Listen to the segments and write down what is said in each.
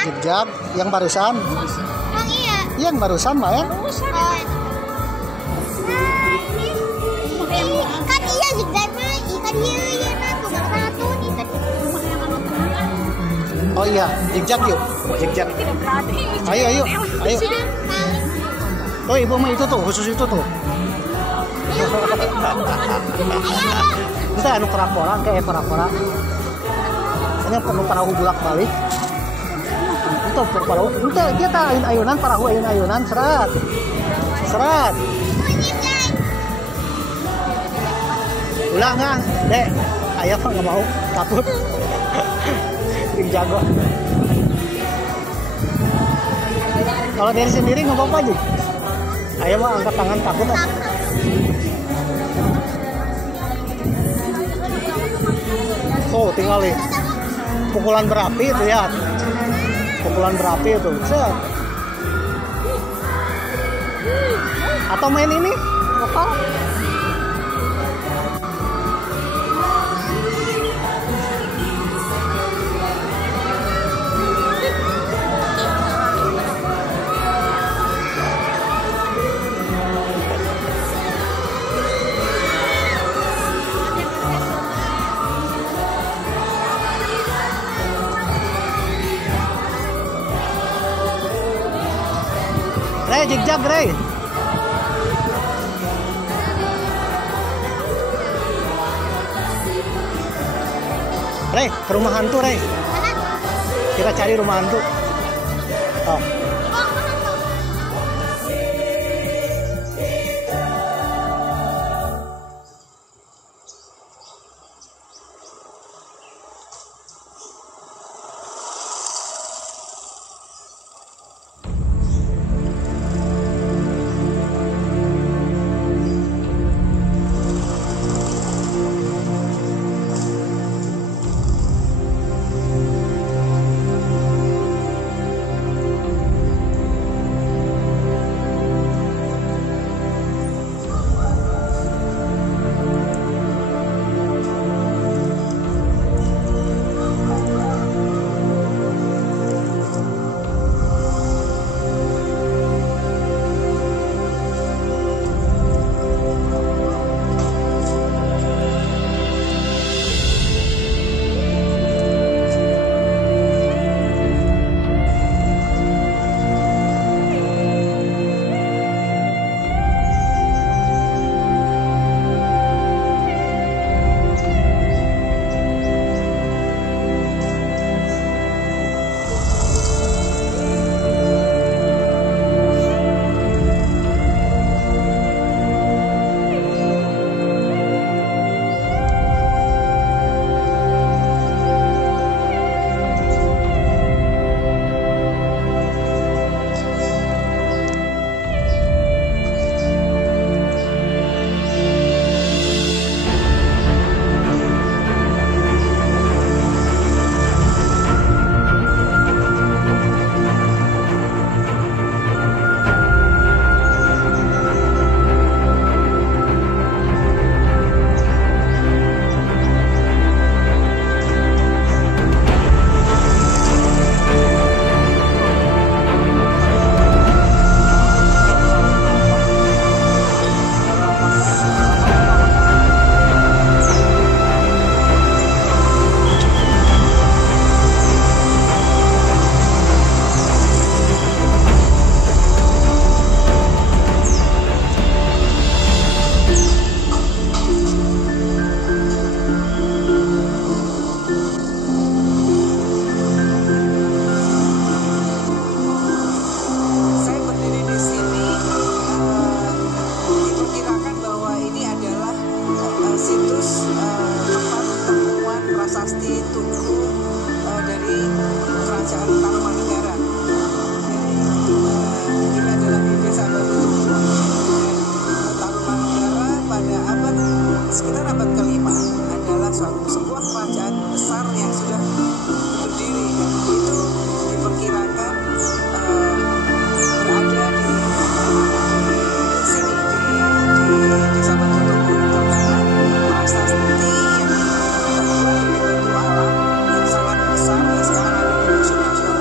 Zigzag yang barusan. Oh iya. Yang barusan mah ya. Kan iya zigzag mah ikan iya ya nah tunggal satu nih tadi. Oh iya, zigzag yuk. Zigzag. Ayo ayo. Ayo. Tuh ibu mah itu tuh, khusus itu tuh. Kita anu pora-pora kayak pora-pora. Hanya perlu perahu bolak-balik. Itu perahu. Itu kita ayunan perahu ayunan serat. Serat. Ulah nggak, Dek. Ayah mah nggak mau, takut. Tim jago. Kalau dari sendiri nggak apa-apa aja. Ayah mah angkat tangan takut. Oh, tinggal nih. Pukulan berapi itu ya. Pukulan berapi itu. Set. Atau main ini? Apa? Rey, zigzag, Rey. Rey, ke rumah hantu, Rey. Kita cari rumah hantu. Oh. Sekarang ada di nasional.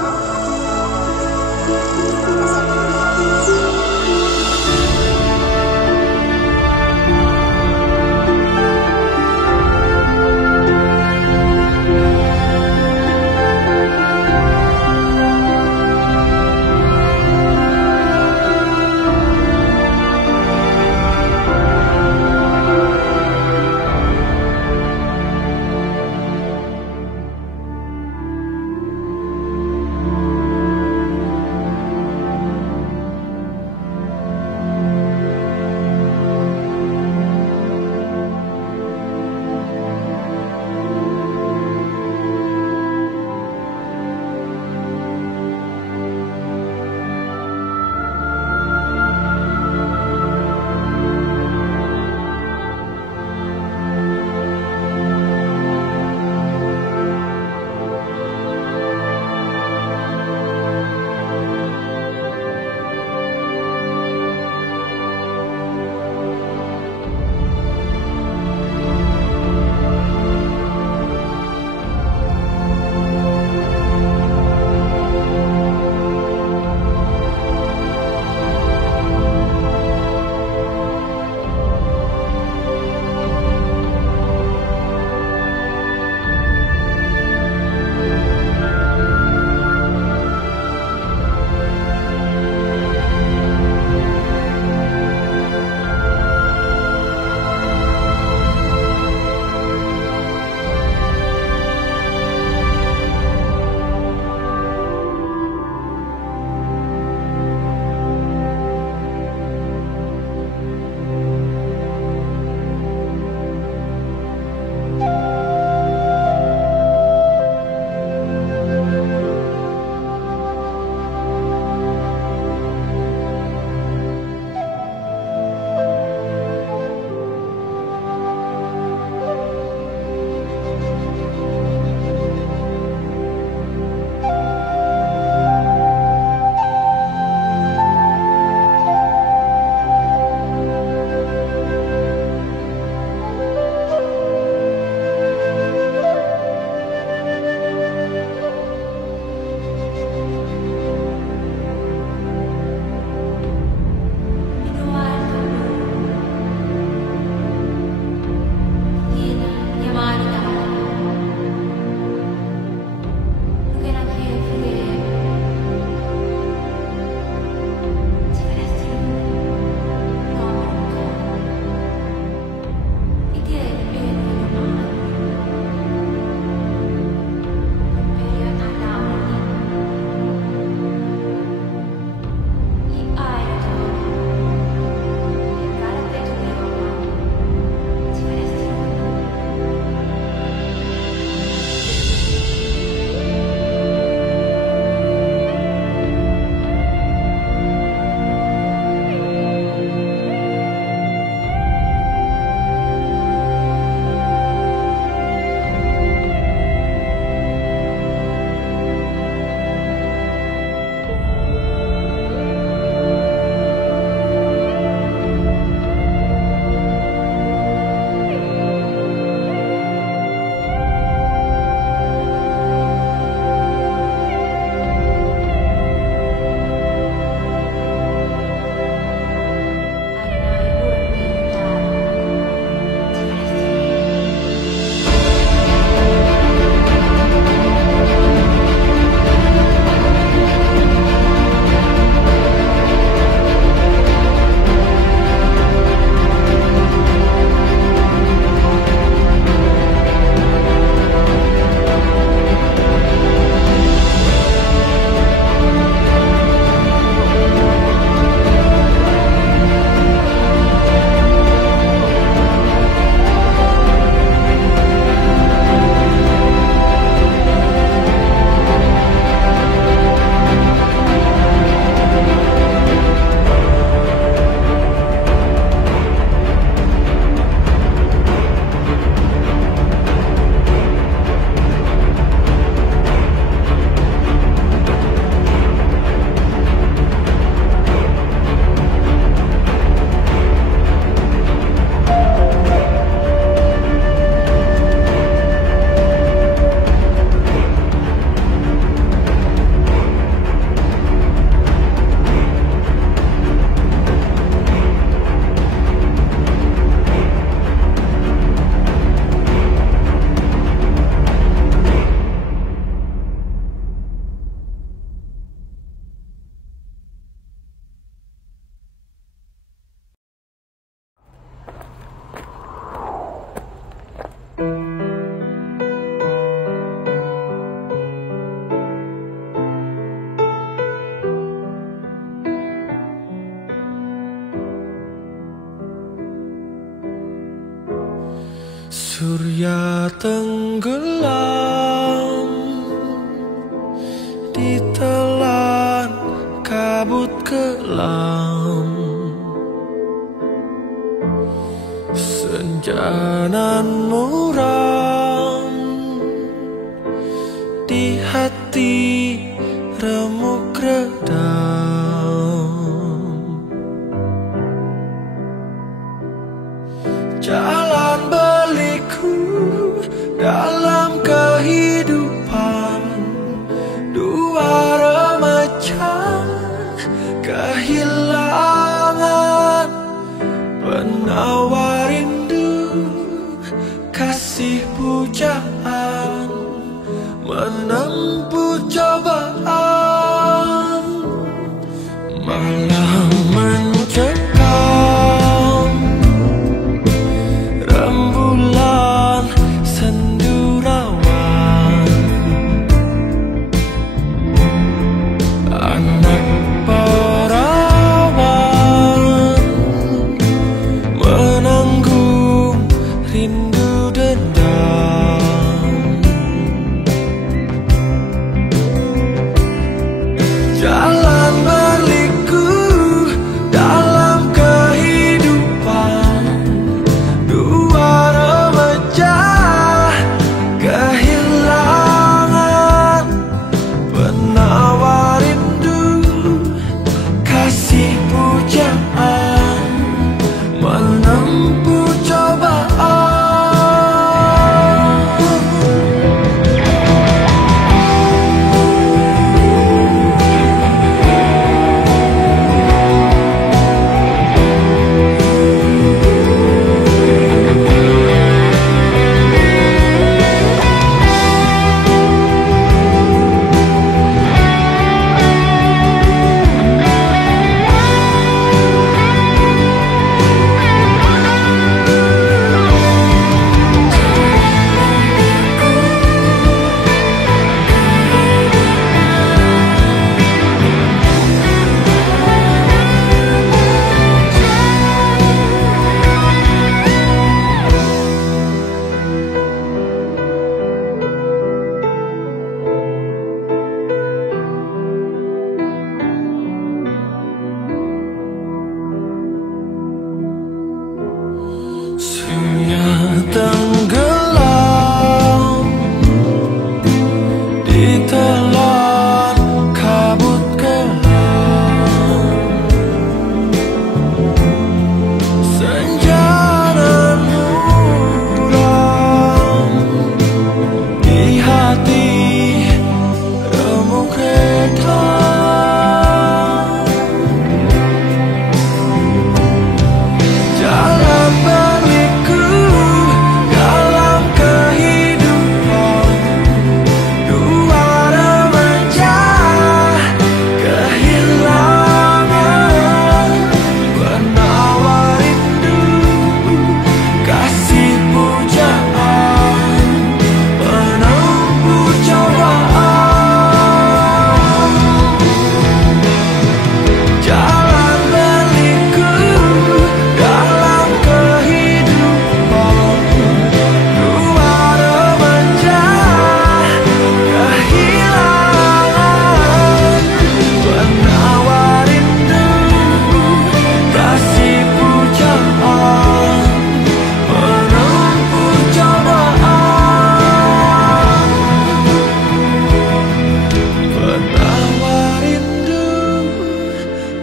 Surya tenggelam ditelan kabut kelam, senja nan muram di hati remuk redam. Jalan berliku dalam kehidupan dua remaja kehilangan penawar rindu, kasih pujaan menempuh cobaan. Malam mencekam, rembulan sendu rawan, anak perawan menanggung rindu dendam. Jalan berliku dalam kehidupan dua remaja kehilangan penawar rindu, kasih pujaan menempuh cobaan. Surya tenggelam ditelan kabut kelam, senja nan muram di hati remuk redam. Jalan berliku dalam kehidupan dua remaja kehilangan penawar rindu, kasih pujaan menempuh cobaan. Jalan berliku dalam kehidupan dua remaja kehilangan penawar rindu, kasih pujaan menempuh cobaan. Penawar rindu,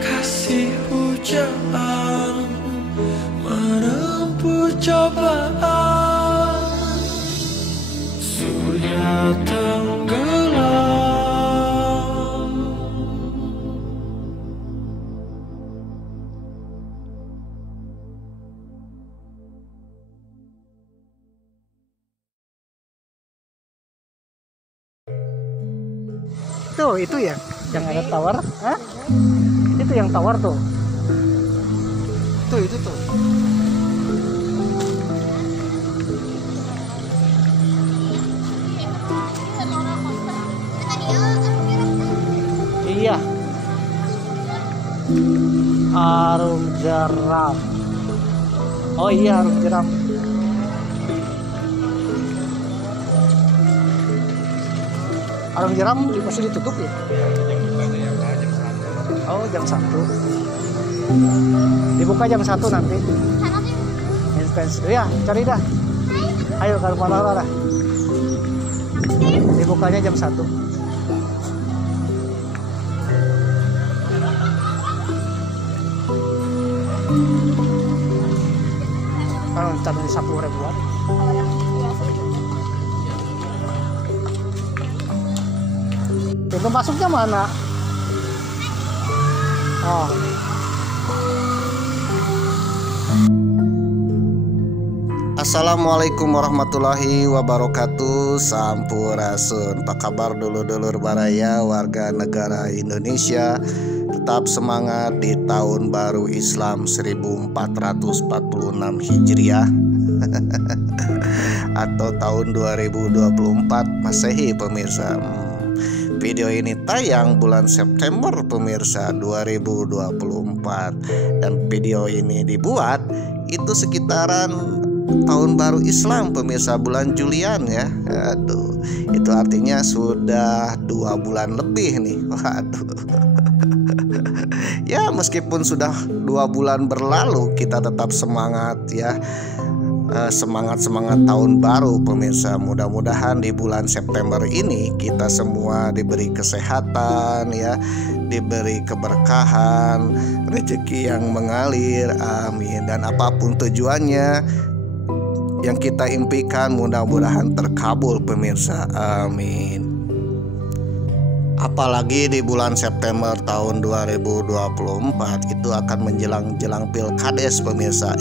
kasih pujaan menempuh cobaan. Surya tenggelam. Tuh, itu ya, yang ada tawar. Hah? Itu yang tawar tuh. Tuh, itu tuh. Iya. Harum jeram. Oh iya, harum jeram. Arung jeram masih ditutup ya? Oh, jam 1. Dibuka jam 1 nanti. Intens. Ya, cari dah. Ayo kalau mana lah. Dibukanya jam 1. Kalau ntar 10 ribuan. Pintu masuknya mana? Oh. Assalamualaikum warahmatullahi wabarakatuh. Sampurasun. Apa kabar dulur-dulur baraya warga negara Indonesia? Tetap semangat di tahun baru Islam 1446 Hijriah atau tahun 2024 Masehi pemirsa. Video ini tayang bulan September pemirsa 2024, dan video ini dibuat itu sekitaran tahun baru Islam pemirsa, bulan Julian ya. Aduh, itu artinya sudah 2 bulan lebih nih. Waduh. Ya meskipun sudah 2 bulan berlalu, kita tetap semangat ya. Semangat tahun baru pemirsa. Mudah-mudahan di bulan September ini kita semua diberi kesehatan ya, diberi keberkahan, rezeki yang mengalir, amin. Dan apapun tujuannya yang kita impikan mudah-mudahan terkabul pemirsa, amin. Apalagi di bulan September tahun 2024 itu akan menjelang pilkades pemirsa,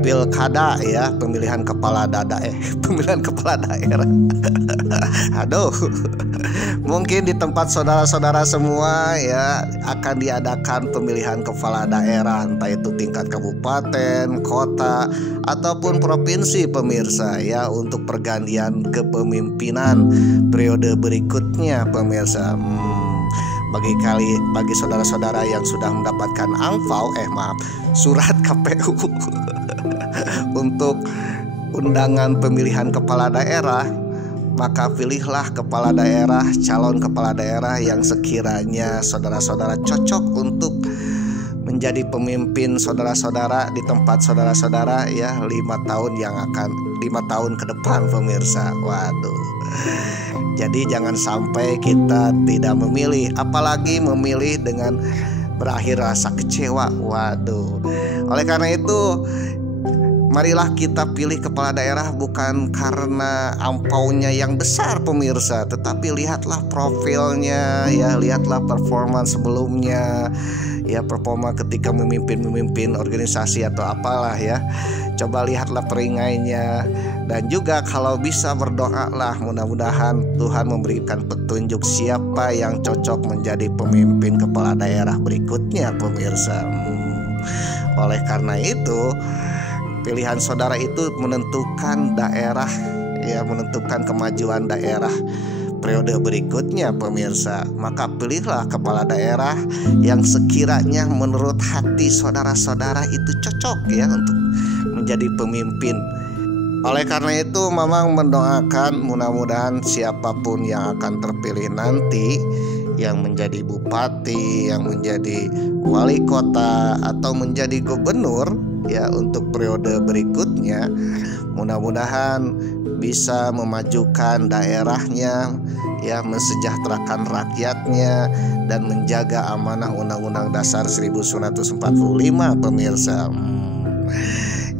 pilkada ya, pemilihan kepala daerah. Aduh, mungkin di tempat saudara-saudara semua ya akan diadakan pemilihan kepala daerah, entah itu tingkat kabupaten, kota ataupun provinsi pemirsa ya, untuk pergantian kepemimpinan periode berikutnya pemirsa. Bagi saudara-saudara yang sudah mendapatkan surat KPU untuk undangan pemilihan kepala daerah, maka pilihlah calon kepala daerah yang sekiranya saudara-saudara cocok untuk menjadi pemimpin saudara-saudara di tempat saudara-saudara ya 5 tahun ke depan pemirsa. Waduh. Jadi jangan sampai kita tidak memilih, apalagi memilih dengan berakhir rasa kecewa. Waduh. Oleh karena itu, marilah kita pilih kepala daerah bukan karena ampaunya yang besar pemirsa, tetapi lihatlah profilnya ya, lihatlah performa sebelumnya ya, performa ketika memimpin organisasi atau apalah ya. Coba lihatlah peringainya, dan juga kalau bisa berdoalah mudah-mudahan Tuhan memberikan petunjuk siapa yang cocok menjadi pemimpin kepala daerah berikutnya pemirsa. Oleh karena itu, pilihan saudara itu menentukan daerah ya, menentukan kemajuan daerah periode berikutnya pemirsa. Maka pilihlah kepala daerah yang sekiranya menurut hati saudara-saudara itu cocok ya untuk menjadi pemimpin. Oleh karena itu Mamang mendoakan mudah-mudahan siapapun yang akan terpilih nanti, yang menjadi bupati, yang menjadi wali kota atau menjadi gubernur ya untuk periode berikutnya, mudah-mudahan bisa memajukan daerahnya ya, mensejahterakan rakyatnya dan menjaga amanah Undang-Undang Dasar 1945 pemirsa.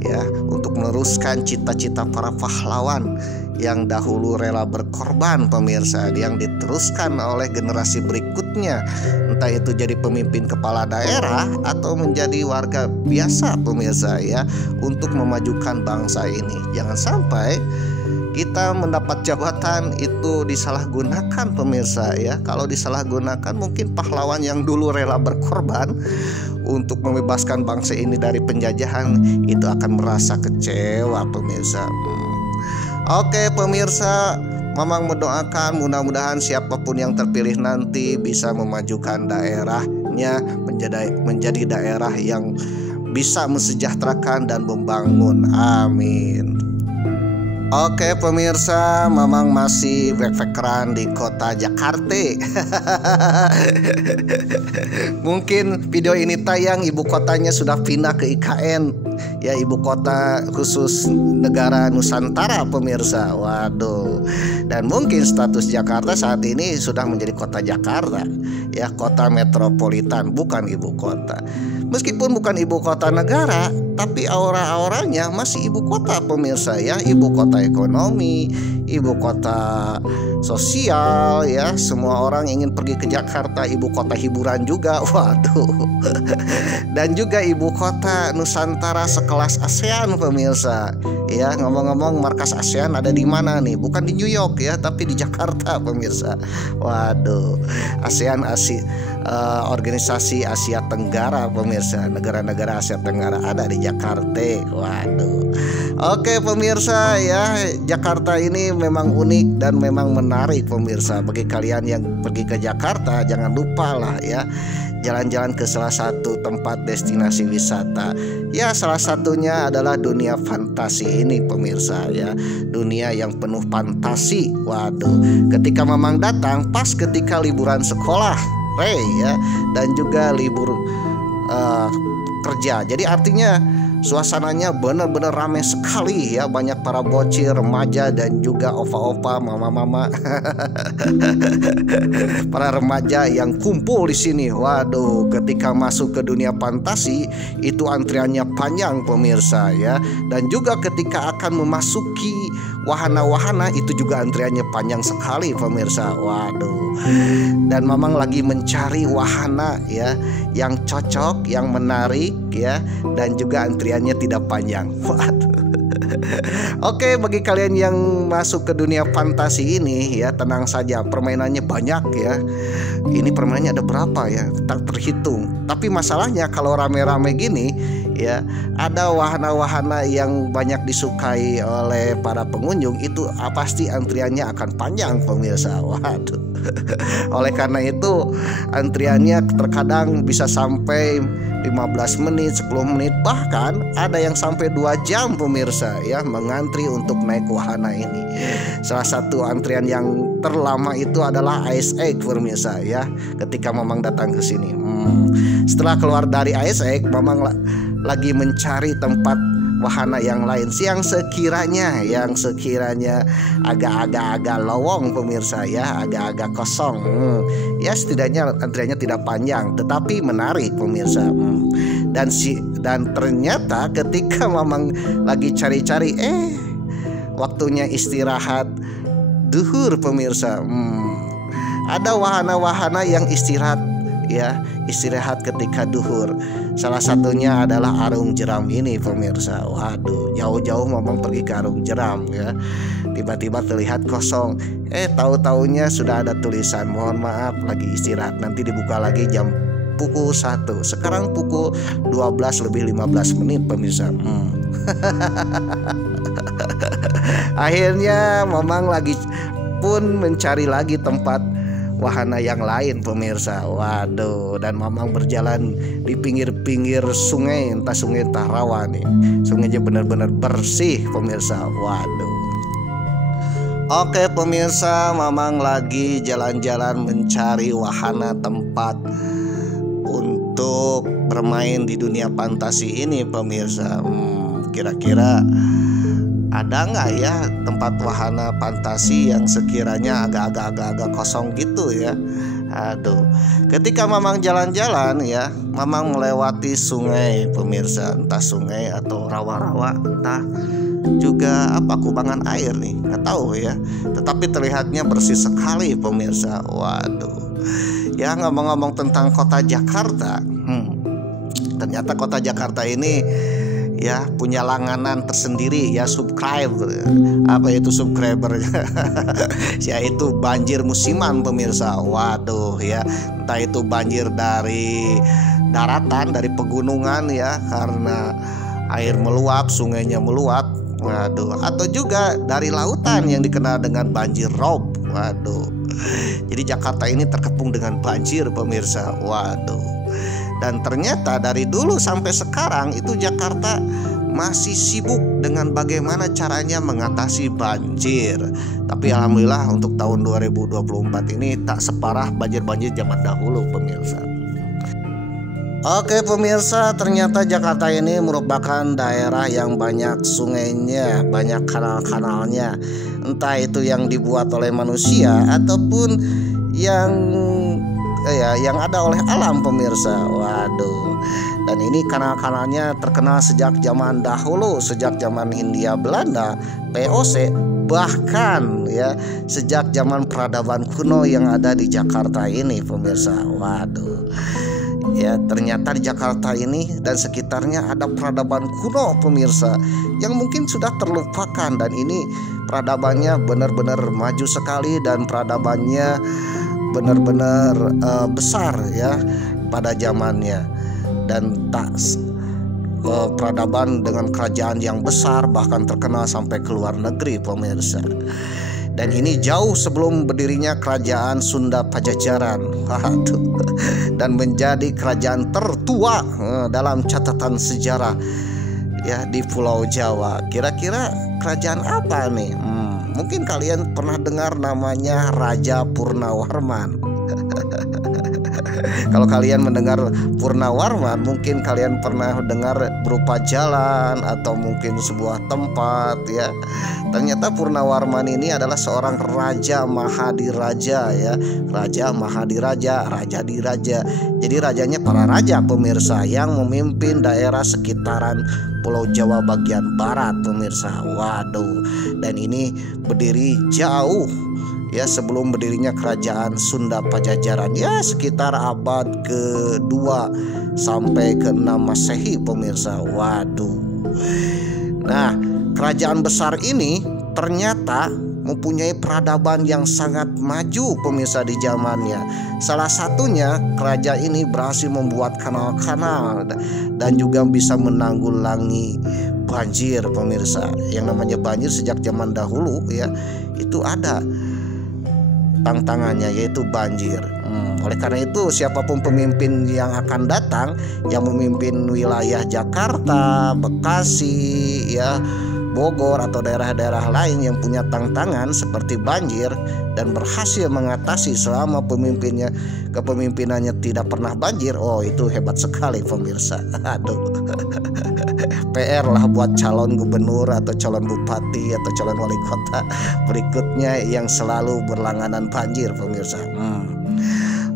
Ya, untuk meneruskan cita-cita para pahlawan yang dahulu rela berkorban pemirsa, yang diteruskan oleh generasi berikutnya, entah itu jadi pemimpin kepala daerah atau menjadi warga biasa pemirsa ya, untuk memajukan bangsa ini. Jangan sampai kita mendapat jabatan itu disalahgunakan pemirsa ya. Kalau disalahgunakan, mungkin pahlawan yang dulu rela berkorban untuk membebaskan bangsa ini dari penjajahan itu akan merasa kecewa pemirsa. Oke pemirsa, Mamang mendoakan mudah-mudahan siapapun yang terpilih nanti bisa memajukan daerahnya menjadi daerah yang bisa mensejahterakan dan membangun. Amin. Oke pemirsa, Mamang masih backpackeran di kota Jakarta. Mungkin video ini tayang ibu kotanya sudah pindah ke IKN, ya, ibu kota khusus negara Nusantara pemirsa. Waduh. Dan mungkin status Jakarta saat ini sudah menjadi kota Jakarta, ya, kota metropolitan, bukan ibu kota. Meskipun bukan ibu kota negara, tapi aura-auranya masih ibu kota pemirsa, ya, ibu kota ekonomi, ibu kota sosial, ya. Semua orang ingin pergi ke Jakarta, ibu kota hiburan juga. Waduh. Dan juga ibu kota Nusantara sekelas ASEAN pemirsa. Ya, ngomong-ngomong markas ASEAN ada di mana nih? Bukan di New York ya, tapi di Jakarta pemirsa. Waduh. ASEAN Organisasi Asia Tenggara pemirsa. Negara-negara Asia Tenggara ada di Jakarta. Waduh. Oke pemirsa, ya, Jakarta ini memang unik dan memang menarik pemirsa. Bagi kalian yang pergi ke Jakarta, jangan lupa lah, ya, jalan-jalan ke salah satu tempat destinasi wisata. Ya, salah satunya adalah dunia fantasi ini pemirsa, ya. Dunia yang penuh fantasi. Waduh. Ketika Mamang datang pas ketika liburan sekolah, ya, dan juga libur kerja. Jadi artinya suasananya benar-benar ramai sekali, ya, banyak para bocil, remaja, dan juga opa-opa, mama-mama, para remaja yang kumpul di sini. Waduh, ketika masuk ke dunia fantasi itu antriannya panjang pemirsa, ya, dan juga ketika akan memasuki wahana-wahana itu juga antriannya panjang sekali pemirsa. Waduh. Dan Mamang lagi mencari wahana, ya, yang cocok, yang menarik, ya, dan juga antriannya tidak panjang. Waduh. Oke, bagi kalian yang masuk ke dunia fantasi ini, ya, tenang saja, permainannya banyak, ya. Ini permainannya ada berapa, ya, tak terhitung. Tapi masalahnya kalau rame-rame gini, ya, ada wahana-wahana yang banyak disukai oleh para pengunjung, itu pasti antriannya akan panjang pemirsa. Waduh. Oleh karena itu antriannya terkadang bisa sampai 15 menit, 10 menit, bahkan ada yang sampai 2 jam pemirsa, ya, mengantri untuk naik wahana ini. Salah satu antrian yang terlama itu adalah Ice Egg pemirsa, ya, ketika Mamang datang ke sini. Setelah keluar dari Ice Egg, Mamang lagi mencari tempat wahana yang lain yang sekiranya agak-agak lowong pemirsa, ya, agak-agak kosong. Ya, setidaknya antriannya tidak panjang tetapi menarik pemirsa. Dan ternyata ketika Mamang lagi cari-cari, waktunya istirahat duhur pemirsa. Ada wahana-wahana yang istirahat, ya, istirahat ketika duhur. Salah satunya adalah Arung Jeram ini pemirsa. Waduh, jauh-jauh Mamang pergi ke Arung Jeram, ya. Tiba-tiba terlihat kosong. Tahu-taunya sudah ada tulisan, mohon maaf lagi istirahat, nanti dibuka lagi jam pukul 1. Sekarang pukul 12 lebih 15 menit pemirsa. Akhirnya Mamang lagi pun mencari lagi tempat wahana yang lain pemirsa. Waduh. Dan Mamang berjalan di pinggir-pinggir sungai, entah sungai entah rawa nih. Sungainya benar-benar bersih pemirsa. Waduh. Oke pemirsa, Mamang lagi jalan-jalan mencari wahana tempat untuk bermain di dunia fantasi ini pemirsa. Kira-kira ada nggak ya tempat wahana fantasi yang sekiranya agak-agak kosong gitu, ya. Aduh. Ketika Mamang jalan-jalan, ya, Mamang melewati sungai pemirsa, entah sungai atau rawa-rawa, entah juga kubangan air nih, nggak tahu, ya. Tetapi terlihatnya bersih sekali pemirsa. Waduh. Ya, ngomong-ngomong tentang kota Jakarta, ternyata kota Jakarta ini, ya, punya langganan tersendiri, ya, subscribe. Apa itu subscriber? Yaitu banjir musiman pemirsa. Waduh, ya, entah itu banjir dari daratan, dari pegunungan, ya, karena air meluap, sungainya meluap. Waduh, atau juga dari lautan yang dikenal dengan banjir rob. Waduh. Jadi Jakarta ini terkepung dengan banjir pemirsa. Waduh. Dan ternyata dari dulu sampai sekarang itu Jakarta masih sibuk dengan bagaimana caranya mengatasi banjir. Tapi alhamdulillah untuk tahun 2024 ini tak separah banjir-banjir zaman dahulu pemirsa. Oke pemirsa, ternyata Jakarta ini merupakan daerah yang banyak sungainya, banyak kanal-kanalnya. Entah itu yang dibuat oleh manusia ataupun yang ada oleh alam pemirsa. Waduh. Dan ini kanal-kanalnya terkenal sejak zaman dahulu, sejak zaman Hindia Belanda, VOC, bahkan ya sejak zaman peradaban kuno yang ada di Jakarta ini pemirsa. Waduh. Ya, ternyata di Jakarta ini dan sekitarnya ada peradaban kuno pemirsa yang mungkin sudah terlupakan, dan ini peradabannya benar-benar maju sekali dan peradabannya benar-benar besar ya pada zamannya, dan peradaban dengan kerajaan yang besar bahkan terkenal sampai ke luar negeri pemirsa. Dan ini jauh sebelum berdirinya kerajaan Sunda Pajajaran. Waduh. Dan menjadi kerajaan tertua dalam catatan sejarah ya di Pulau Jawa. Kira-kira kerajaan apa nih? Mungkin kalian pernah dengar namanya Raja Purnawarman. Kalau kalian mendengar Purnawarman, mungkin kalian pernah dengar berupa jalan atau mungkin sebuah tempat ya. Ternyata Purnawarman ini adalah seorang Raja Mahadiraja ya. Raja Mahadiraja, Raja Diraja. Jadi rajanya para raja pemirsa yang memimpin daerah sekitaran Pulau Jawa bagian barat pemirsa. Waduh. Dan ini berdiri jauh ya sebelum berdirinya kerajaan Sunda Pajajaran, ya sekitar abad ke-2 sampai ke-6 Masehi pemirsa. Waduh. Nah, kerajaan besar ini ternyata mempunyai peradaban yang sangat maju pemirsa di zamannya. Salah satunya kerajaan ini berhasil membuat kanal-kanal dan juga bisa menanggulangi banjir pemirsa. Yang namanya banjir sejak zaman dahulu ya itu ada tantangannya, yaitu banjir. Oleh karena itu siapapun pemimpin yang akan datang yang memimpin wilayah Jakarta, Bekasi, ya Bogor atau daerah-daerah lain yang punya tantangan seperti banjir dan berhasil mengatasi selama kepemimpinannya tidak pernah banjir, oh itu hebat sekali pemirsa. Aduh. PR lah buat calon gubernur atau calon bupati atau calon wali kota berikutnya yang selalu berlangganan banjir pemirsa.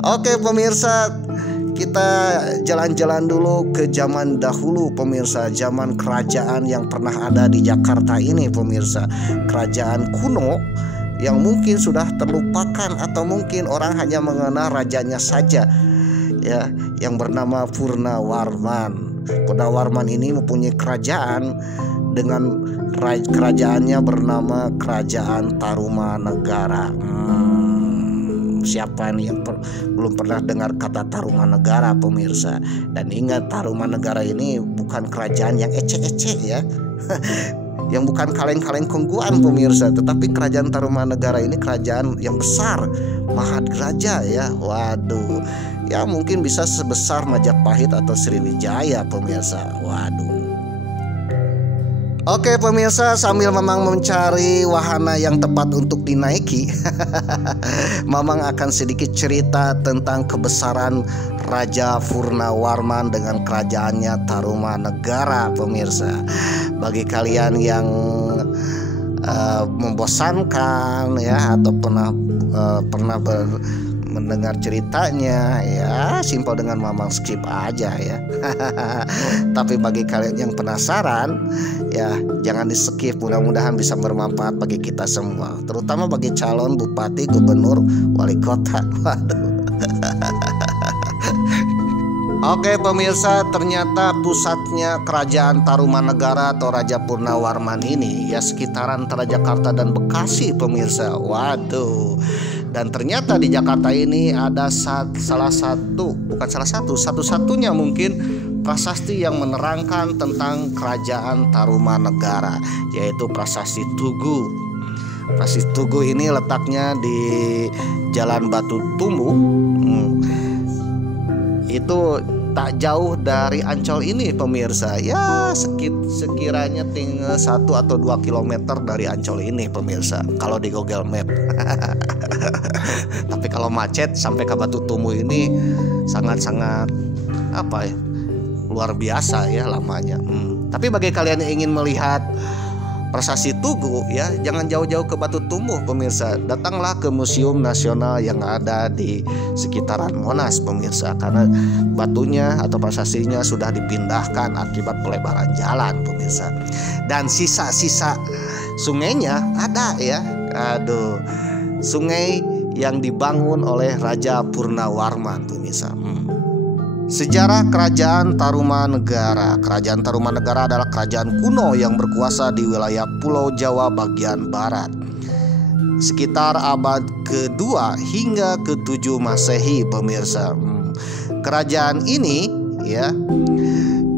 Oke pemirsa, kita jalan-jalan dulu ke zaman dahulu pemirsa, zaman kerajaan yang pernah ada di Jakarta ini pemirsa. Kerajaan kuno yang mungkin sudah terlupakan atau mungkin orang hanya mengenal rajanya saja ya, yang bernama Purnawarman. Purnawarman ini mempunyai kerajaan dengan kerajaannya bernama Kerajaan Tarumanegara. Siapa nih yang belum pernah dengar kata Tarumanegara pemirsa? Dan ingat, Tarumanegara ini bukan kerajaan yang ece-ece ya. Yang bukan kaleng-kaleng kongguan pemirsa, tetapi kerajaan Tarumanegara ini kerajaan yang besar, Mahadiraja ya. Waduh. Ya mungkin bisa sebesar Majapahit atau Sriwijaya pemirsa. Waduh. Oke pemirsa, sambil Mamang mencari wahana yang tepat untuk dinaiki, Mamang akan sedikit cerita tentang kebesaran Raja Purnawarman dengan kerajaannya Tarumanegara pemirsa. Bagi kalian yang membosankan ya atau pernah mendengar ceritanya ya, simpel dengan Mamang skip aja ya. Tapi bagi kalian yang penasaran ya jangan di skip, mudah-mudahan bisa bermanfaat bagi kita semua, terutama bagi calon bupati, gubernur, wali kota. Waduh. Oke pemirsa, ternyata pusatnya kerajaan Tarumanegara atau Raja Purnawarman ini ya sekitaran antara Jakarta dan Bekasi pemirsa. Waduh. Dan ternyata di Jakarta ini ada satu-satunya mungkin prasasti yang menerangkan tentang kerajaan Tarumanegara, yaitu Prasasti Tugu. Prasasti Tugu ini letaknya di Jalan Batu Tumbuh. Itu tak jauh dari Ancol ini pemirsa. Ya sekiranya tinggal 1 atau 2 kilometer dari Ancol ini pemirsa, kalau di Google Map. Tapi kalau macet sampai ke Batu Tumu ini sangat-sangat apa ya, luar biasa ya lamanya. Tapi bagi kalian yang ingin melihat prasasti Tugu ya, jangan jauh-jauh ke Batu Tumu pemirsa. Datanglah ke Museum Nasional yang ada di sekitaran Monas pemirsa, karena batunya atau prasastinya sudah dipindahkan akibat pelebaran jalan pemirsa. Dan sisa-sisa sungainya ada ya. Aduh, sungai yang dibangun oleh Raja Purnawarman pemirsa. Sejarah Kerajaan Tarumanegara. Kerajaan Tarumanegara adalah kerajaan kuno yang berkuasa di wilayah Pulau Jawa bagian barat sekitar abad ke-2 hingga ke-7 Masehi pemirsa. Kerajaan ini ya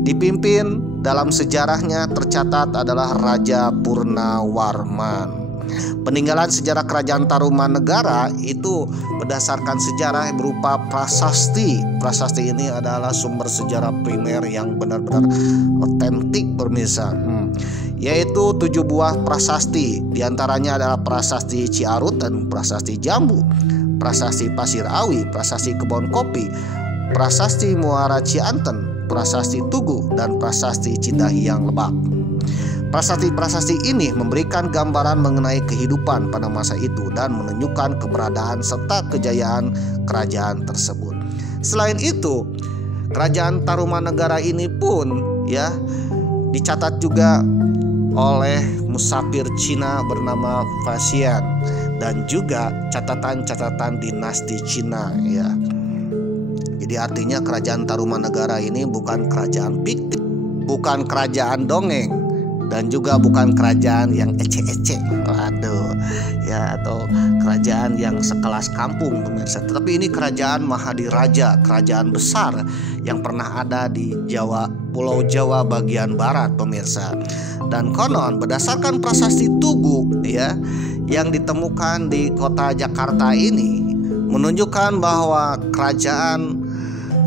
dipimpin dalam sejarahnya tercatat adalah Raja Purnawarman. Peninggalan sejarah Kerajaan Tarumanegara itu berdasarkan sejarah berupa prasasti. Prasasti ini adalah sumber sejarah primer yang benar-benar otentik pemirsa. Yaitu 7 buah prasasti. Di antaranya adalah prasasti Ciarut dan prasasti Jambu, prasasti Pasir Awi, prasasti Kebon Kopi, prasasti Muara Cianten, prasasti Tugu, dan prasasti Cidahiang Lebak. Prasasti-prasasti ini memberikan gambaran mengenai kehidupan pada masa itu dan menunjukkan keberadaan serta kejayaan kerajaan tersebut. Selain itu, Kerajaan Tarumanegara ini pun ya dicatat juga oleh musafir Cina bernama Fasian dan juga catatan-catatan dinasti Cina ya. Jadi artinya Kerajaan Tarumanegara ini bukan kerajaan fiktif, bukan kerajaan dongeng, dan juga bukan kerajaan yang ece-ece, waduh, ya, atau kerajaan yang sekelas kampung pemirsa. Tetapi ini kerajaan Mahadiraja, kerajaan besar yang pernah ada di Jawa, Pulau Jawa bagian barat pemirsa. Dan konon berdasarkan prasasti Tugu ya yang ditemukan di kota Jakarta ini menunjukkan bahwa kerajaan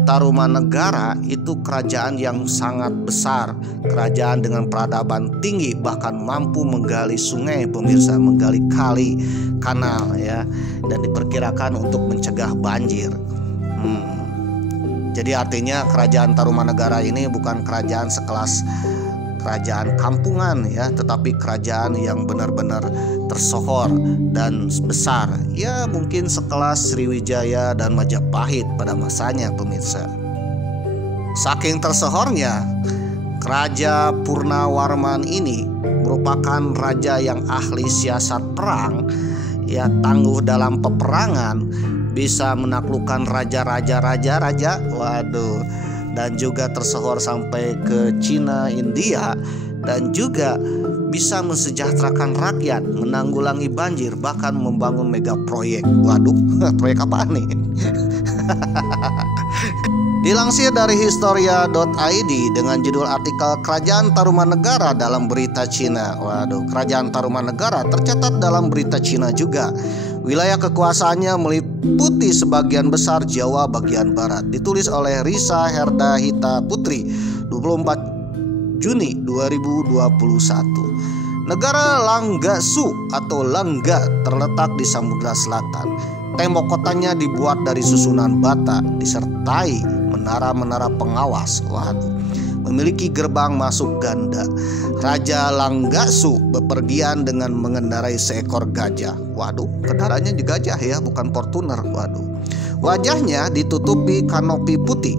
Tarumanegara itu kerajaan yang sangat besar, kerajaan dengan peradaban tinggi, bahkan mampu menggali sungai pemirsa, menggali kali, kanal ya, dan diperkirakan untuk mencegah banjir. Jadi artinya kerajaan Tarumanegara ini bukan kerajaan sekelas kerajaan kampungan ya, tetapi kerajaan yang benar-benar tersohor dan besar ya, mungkin sekelas Sriwijaya dan Majapahit pada masanya pemirsa. Saking tersohornya, Raja Purnawarman ini merupakan raja yang ahli siasat perang ya, tangguh dalam peperangan, bisa menaklukkan raja-raja, waduh, dan juga tersohor sampai ke Cina, India, dan juga bisa mensejahterakan rakyat, menanggulangi banjir, bahkan membangun mega proyek. Waduh, proyek apa nih? Dilansir dari historia.id dengan judul artikel Kerajaan Tarumanegara dalam berita Cina. Waduh, Kerajaan Tarumanegara tercatat dalam berita Cina juga. Wilayah kekuasaannya meliputi sebagian besar Jawa bagian barat. Ditulis oleh Risa Herdahita Putri 24 Juni 2021. Negara Langgasu atau Langga terletak di Samudra Selatan. Tembok kotanya dibuat dari susunan bata disertai menara-menara pengawas. Waduh, memiliki gerbang masuk ganda. Raja Langgasu bepergian dengan mengendarai seekor gajah. Waduh, kendaraannya di gajah ya, bukan Fortuner. Waduh. Wajahnya ditutupi kanopi putih,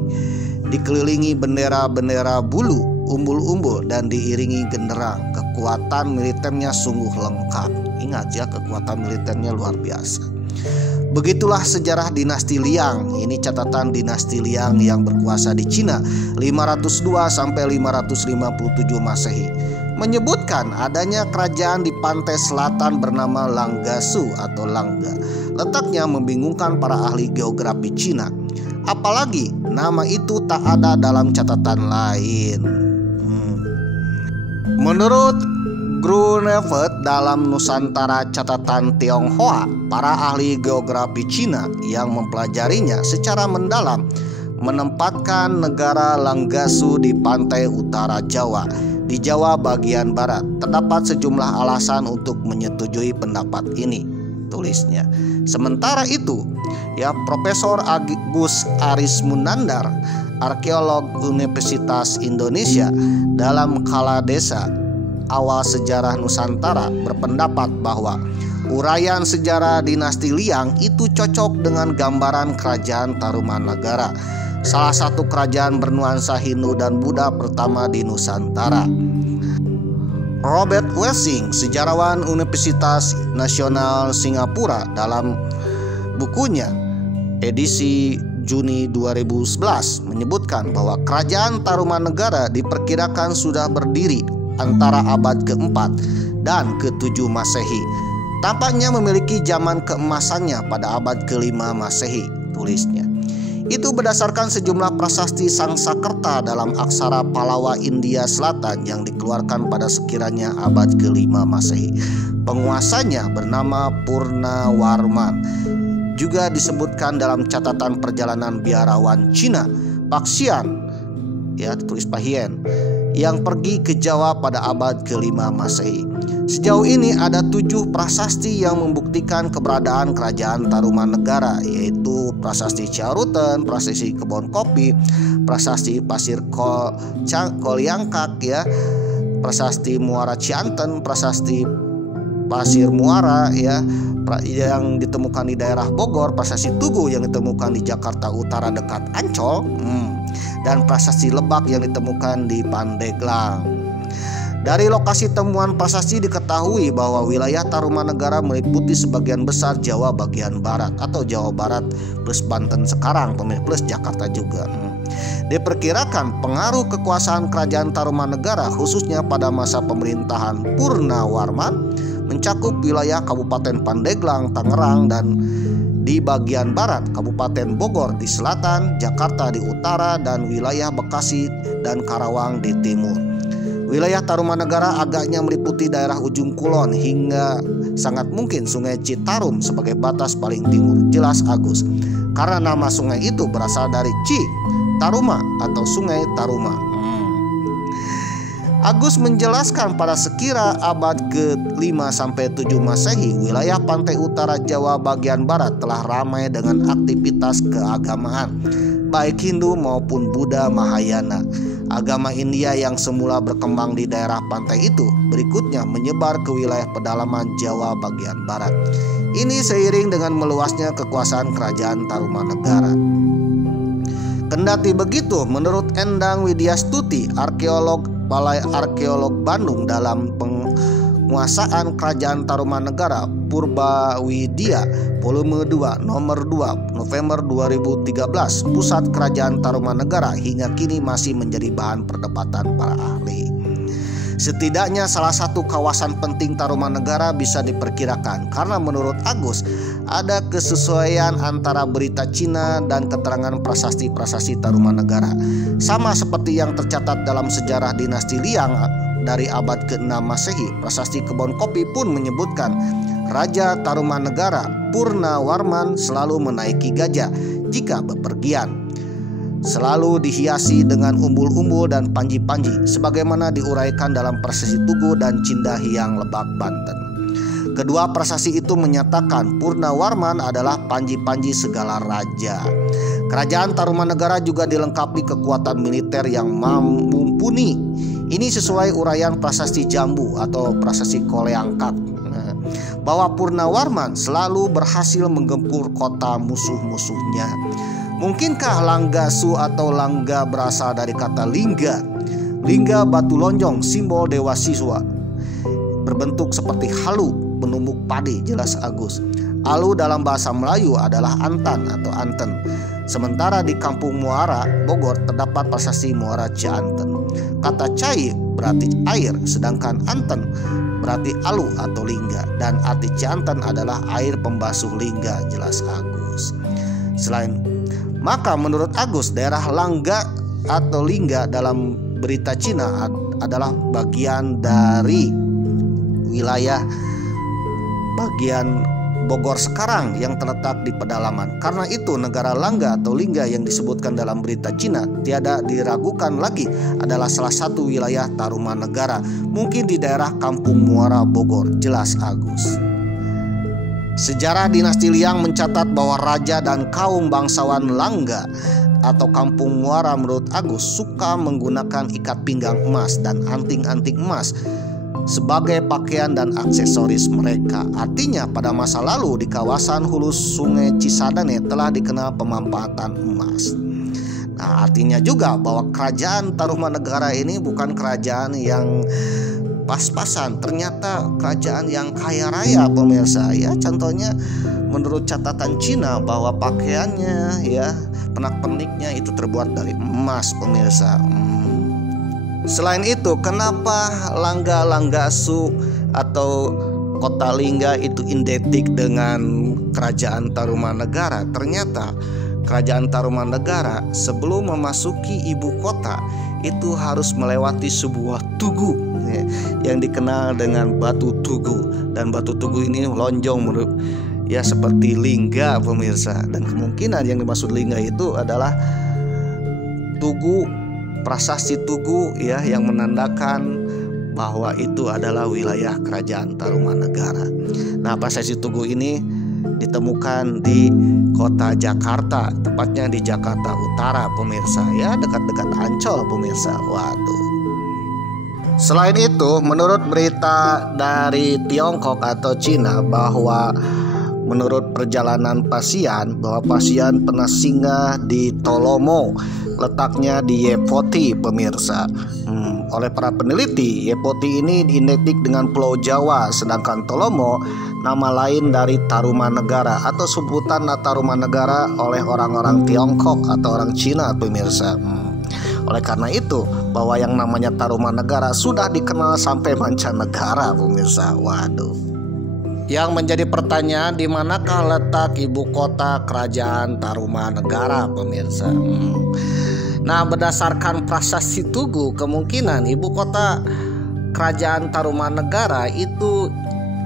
dikelilingi bendera-bendera bulu, umbul-umbul, dan diiringi genderang. Kekuatan militernya sungguh lengkap. Ingat ya, kekuatan militernya luar biasa. Begitulah sejarah dinasti Liang. Ini catatan dinasti Liang yang berkuasa di Cina 502 sampai 557 Masehi. Menyebutkan adanya kerajaan di pantai selatan bernama Langgasu atau Langga. Letaknya membingungkan para ahli geografi Cina. Apalagi nama itu tak ada dalam catatan lain. Menurut Grunewald dalam Nusantara Catatan Tionghoa, para ahli geografi Cina yang mempelajarinya secara mendalam menempatkan negara Langgasu di pantai utara Jawa, di Jawa bagian barat. Terdapat sejumlah alasan untuk menyetujui pendapat ini, tulisnya. Sementara itu, ya, Profesor Agus Arismunandar, arkeolog Universitas Indonesia, dalam Kala Desa Awal Sejarah Nusantara berpendapat bahwa uraian sejarah dinasti Liang itu cocok dengan gambaran kerajaan Tarumanagara, salah satu kerajaan bernuansa Hindu dan Buddha pertama di Nusantara. Robert Wessing, sejarawan Universitas Nasional Singapura, dalam bukunya edisi Juni 2011 menyebutkan bahwa kerajaan Tarumanegara diperkirakan sudah berdiri antara abad ke-4 dan ke-7 Masehi. Tampaknya memiliki zaman keemasannya pada abad ke-5 Masehi, tulisnya. Itu berdasarkan sejumlah prasasti Sangsakerta dalam aksara Palawa India Selatan yang dikeluarkan pada sekiranya abad ke-5 Masehi. Penguasanya bernama Purnawarman. Juga disebutkan dalam catatan perjalanan biarawan Cina, Baxian, ya, tulis Pahien, yang pergi ke Jawa pada abad ke-5 Masehi. Sejauh ini ada 7 prasasti yang membuktikan keberadaan kerajaan Tarumanegara, yaitu prasasti Ciaruten, prasasti Kebon Kopi, prasasti Pasir Koliangkak, ya, prasasti Muara Cianten, prasasti Pasir Muara, ya, yang ditemukan di daerah Bogor, prasasti Tugu yang ditemukan di Jakarta Utara dekat Ancol, dan prasasti Lebak yang ditemukan di Pandeglang. Dari lokasi temuan prasasti diketahui bahwa wilayah Tarumanegara meliputi sebagian besar Jawa bagian barat atau Jawa Barat plus Banten sekarang, plus Jakarta juga. Diperkirakan pengaruh kekuasaan kerajaan Tarumanegara khususnya pada masa pemerintahan Purnawarman mencakup wilayah Kabupaten Pandeglang, Tangerang, dan di bagian barat Kabupaten Bogor di selatan, Jakarta di utara, dan wilayah Bekasi dan Karawang di timur. Wilayah Tarumanegara agaknya meliputi daerah ujung kulon hingga sangat mungkin Sungai Citarum sebagai batas paling timur, jelas Agus. Karena nama sungai itu berasal dari Taruma atau Sungai Taruma. Agus menjelaskan pada sekira abad ke-5 sampai 7 Masehi, wilayah pantai utara Jawa bagian barat telah ramai dengan aktivitas keagamaan, baik Hindu maupun Buddha Mahayana. Agama India yang semula berkembang di daerah pantai itu berikutnya menyebar ke wilayah pedalaman Jawa bagian barat. Ini seiring dengan meluasnya kekuasaan kerajaan Tarumanegara. Kendati begitu, menurut Endang Widyastuti, arkeolog Balai Arkeolog Bandung, dalam penguasaan kerajaan Tarumanegara Purbawidya volume 2 nomor 2 November 2013, pusat kerajaan Tarumanegara hingga kini masih menjadi bahan perdebatan para ahli. Setidaknya salah satu kawasan penting Tarumanegara bisa diperkirakan karena menurut Agus ada kesesuaian antara berita Cina dan keterangan prasasti-prasasti Tarumanegara. Sama seperti yang tercatat dalam sejarah dinasti Liang dari abad ke-6 Masehi, prasasti Kebon Kopi pun menyebutkan Raja Tarumanegara Purnawarman selalu menaiki gajah jika bepergian, selalu dihiasi dengan umbul-umbul dan panji-panji sebagaimana diuraikan dalam prasasti Tugu dan Cindahiang Lebak, Banten. Kedua prasasti itu menyatakan Purnawarman adalah panji-panji segala raja. Kerajaan Tarumanegara juga dilengkapi kekuatan militer yang mumpuni. Ini sesuai uraian prasasti Jambu atau prasasti Koleangkak, bahwa Purnawarman selalu berhasil menggempur kota musuh-musuhnya. Mungkinkah Langgasu atau Langga berasal dari kata lingga? Lingga batu lonjong, simbol dewa siswa, berbentuk seperti halu penumbuk padi, jelas Agus. Alu dalam bahasa Melayu adalah antan atau anten. Sementara di Kampung Muara, Bogor, terdapat prasasti Muara Cianten. Kata cai berarti air, sedangkan anten berarti alu atau lingga, dan arti Cianten adalah air pembasuh lingga, jelas Agus. Maka menurut Agus, daerah Langga atau Lingga dalam berita Cina adalah bagian dari wilayah bagian Bogor sekarang yang terletak di pedalaman. Karena itu negara Langga atau Lingga yang disebutkan dalam berita Cina tiada diragukan lagi adalah salah satu wilayah Tarumanegara, mungkin di daerah Kampung Muara Bogor. Jelas Agus. Sejarah dinasti Liang mencatat bahwa raja dan kaum bangsawan Langga atau Kampung Muara menurut Agus suka menggunakan ikat pinggang emas dan anting-anting emas sebagai pakaian dan aksesoris mereka. Artinya pada masa lalu di kawasan hulu sungai Cisadane telah dikenal pemanfaatan emas. Nah, artinya juga bahwa kerajaan Tarumanegara ini bukan kerajaan yang pas-pasan, ternyata kerajaan yang kaya raya pemirsa ya. Contohnya menurut catatan Cina bahwa pakaiannya ya, pernak-perniknya itu terbuat dari emas pemirsa. Selain itu, kenapa Langga-Langgasu atau kota Lingga itu identik dengan kerajaan Tarumanegara? Ternyata kerajaan Tarumanegara sebelum memasuki ibu kota itu harus melewati sebuah tugu ya, yang dikenal dengan Batu Tugu. Dan Batu Tugu ini lonjong ya seperti lingga pemirsa. Dan kemungkinan yang dimaksud lingga itu adalah tugu, prasasti Tugu ya, yang menandakan bahwa itu adalah wilayah kerajaan Tarumanegara. Nah, prasasti Tugu ini ditemukan di kota Jakarta, tepatnya di Jakarta Utara pemirsa ya, dekat-dekat Ancol pemirsa. Waduh. Selain itu, menurut berita dari Tiongkok atau Cina bahwa menurut perjalanan Pasian bahwa Pasian pernah singgah di Tolomo, letaknya di Yepoti pemirsa. Oleh para peneliti, Yepoti ini identik dengan Pulau Jawa, sedangkan Tolomo nama lain dari Tarumanegara atau sebutan Tarumanegara oleh orang-orang Tiongkok atau orang Cina pemirsa. Oleh karena itu, bahwa yang namanya Tarumanegara sudah dikenal sampai mancanegara pemirsa. Waduh. Yang menjadi pertanyaan, di manakah letak ibu kota kerajaan Tarumanegara pemirsa? Nah, berdasarkan prasasti Tugu, kemungkinan ibu kota kerajaan Tarumanegara itu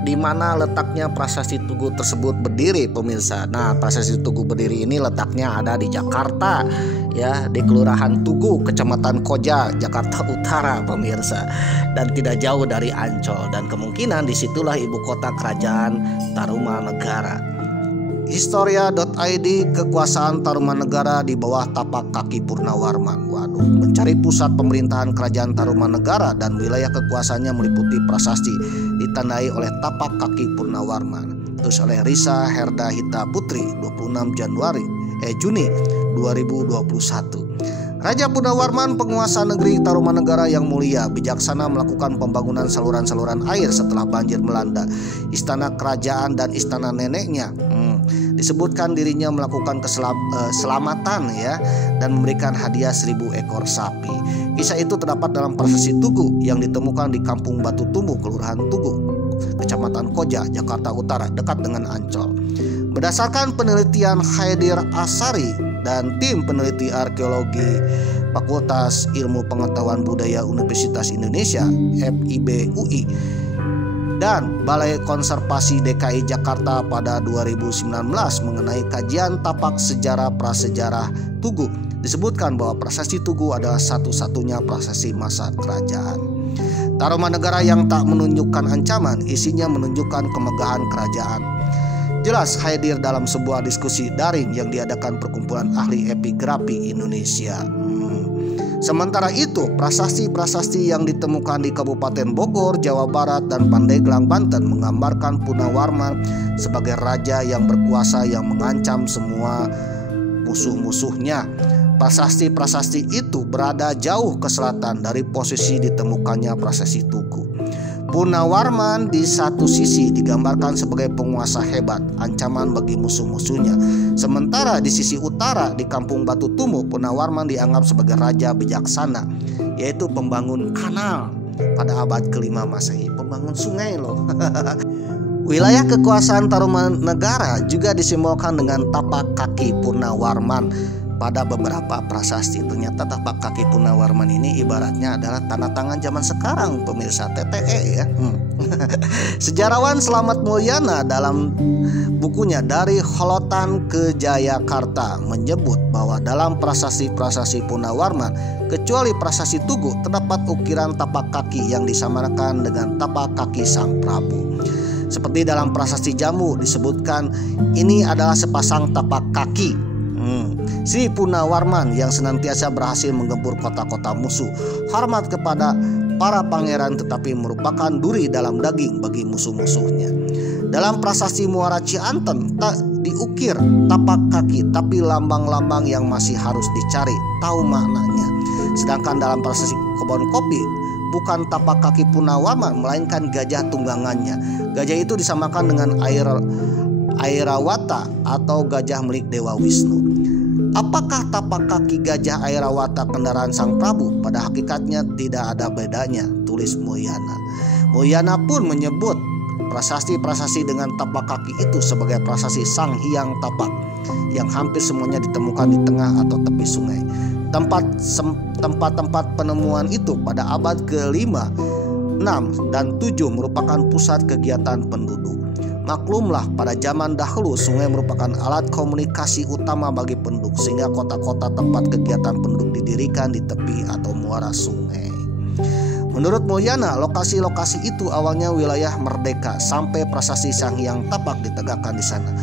di mana letaknya prasasti Tugu tersebut berdiri pemirsa. Nah, prasasti Tugu berdiri ini letaknya ada di Jakarta ya, di Kelurahan Tugu, Kecamatan Koja, Jakarta Utara pemirsa, dan tidak jauh dari Ancol. Dan kemungkinan disitulah ibu kota kerajaan Tarumanegara. Historia.id, kekuasaan Tarumanegara di bawah tapak kaki Purnawarman. Waduh, mencari pusat pemerintahan kerajaan Tarumanegara dan wilayah kekuasaannya meliputi prasasti ditandai oleh tapak kaki Purnawarman. Terus oleh Risa Herda Hita Putri 26 Juni 2021. Raja Purnawarman, penguasa negeri Tarumanegara yang mulia, bijaksana melakukan pembangunan saluran-saluran air setelah banjir melanda istana kerajaan dan istana neneknya. Disebutkan dirinya melakukan keselamatan ya, dan memberikan hadiah 1000 ekor sapi. Kisah itu terdapat dalam prasasti Tugu yang ditemukan di Kampung Batu Tumbuh, Kelurahan Tugu, Kecamatan Koja, Jakarta Utara, dekat dengan Ancol. Berdasarkan penelitian Haidir Asari dan tim peneliti arkeologi Fakultas Ilmu Pengetahuan Budaya Universitas Indonesia (FIB UI) dan Balai Konservasi DKI Jakarta pada 2019 mengenai kajian tapak sejarah prasejarah Tugu, disebutkan bahwa prasasti Tugu adalah satu-satunya prasasti masa kerajaan Tarumanegara yang tak menunjukkan ancaman, isinya menunjukkan kemegahan kerajaan. Jelas Haidir dalam sebuah diskusi daring yang diadakan Perkumpulan Ahli Epigrafi Indonesia. Sementara itu, prasasti-prasasti yang ditemukan di Kabupaten Bogor, Jawa Barat, dan Pandeglang, Banten menggambarkan Purnawarman sebagai raja yang berkuasa yang mengancam semua musuh-musuhnya. Prasasti-prasasti itu berada jauh ke selatan dari posisi ditemukannya prasasti Tugu. Purnawarman di satu sisi digambarkan sebagai penguasa hebat, ancaman bagi musuh-musuhnya. Sementara di sisi utara di Kampung Batu Tumbuh, Purnawarman dianggap sebagai raja bijaksana, yaitu pembangun kanal pada abad ke-5 Masehi, pembangun sungai loh. Wilayah kekuasaan Tarumanegara juga disimbolkan dengan tapak kaki Purnawarman. pada beberapa prasasti. Ternyata tapak kaki Punawarman ini ibaratnya adalah tanda tangan zaman sekarang, pemirsa, TTE ya. Sejarawan Slamet Mulyana dalam bukunya Dari Holotan ke Jayakarta menyebut bahwa dalam prasasti-prasasti Punawarman kecuali prasasti Tugu terdapat ukiran tapak kaki yang disamakan dengan tapak kaki Sang Prabu. Seperti dalam prasasti Jambu disebutkan ini adalah sepasang tapak kaki si Punawarman yang senantiasa berhasil menggempur kota-kota musuh, hormat kepada para pangeran tetapi merupakan duri dalam daging bagi musuh-musuhnya. Dalam prasasti Muara Cianten tak diukir tapak kaki tapi lambang-lambang yang masih harus dicari tahu maknanya. Sedangkan dalam prasasti Kebon Kopi bukan tapak kaki Punawarman melainkan gajah tunggangannya. Gajah itu disamakan dengan Airawata atau gajah milik Dewa Wisnu. Apakah tapak kaki gajah Airawata kendaraan Sang Prabu? Pada hakikatnya tidak ada bedanya, tulis Mulyana. Mulyana pun menyebut prasasti-prasasti dengan tapak kaki itu sebagai prasasti Sang Hyang Tapak yang hampir semuanya ditemukan di tengah atau tepi sungai. Tempat-tempat penemuan itu pada abad ke-5, 6, dan 7 merupakan pusat kegiatan penduduk. Maklumlah pada zaman dahulu sungai merupakan alat komunikasi utama bagi penduduk sehingga kota-kota tempat kegiatan penduduk didirikan di tepi atau muara sungai. Menurut Mulyana, lokasi-lokasi itu awalnya wilayah merdeka sampai prasasti Sang Hyang Tapak ditegakkan di sana.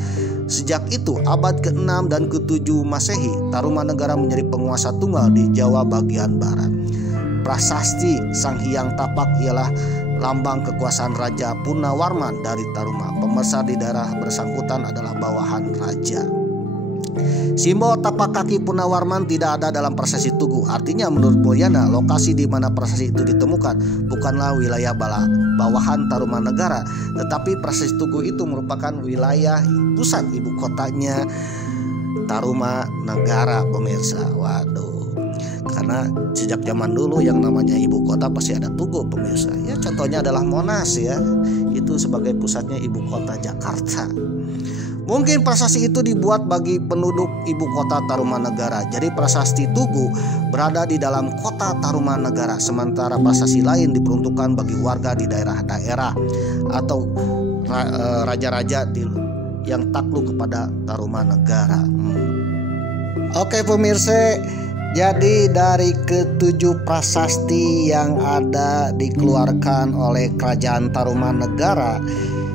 Sejak itu abad ke-6 dan ke-7 Masehi, Tarumanegara menjadi penguasa tunggal di Jawa bagian barat. Prasasti Sang Hyang Tapak ialah lambang kekuasaan Raja Punawarman dari Taruma. Pembesar di daerah bersangkutan adalah bawahan raja. Simbol tapak kaki Punawarman tidak ada dalam prasasti Tugu. Artinya menurut Mulyana, lokasi di mana prasasti itu ditemukan bukanlah wilayah bawahan Tarumanegara, tetapi prasasti Tugu itu merupakan wilayah pusat ibu kotanya Tarumanegara, pemirsa. Waduh. Karena sejak zaman dulu yang namanya ibu kota pasti ada Tugu, pemirsa. Ya contohnya adalah Monas ya. Itu sebagai pusatnya ibu kota Jakarta. Mungkin prasasti itu dibuat bagi penduduk ibu kota Tarumanegara. Jadi prasasti Tugu berada di dalam kota Tarumanegara, sementara prasasti lain diperuntukkan bagi warga di daerah-daerah atau raja-raja yang takluk kepada Tarumanegara. Oke pemirsa, jadi dari ke-7 prasasti yang ada dikeluarkan oleh Kerajaan Tarumanegara,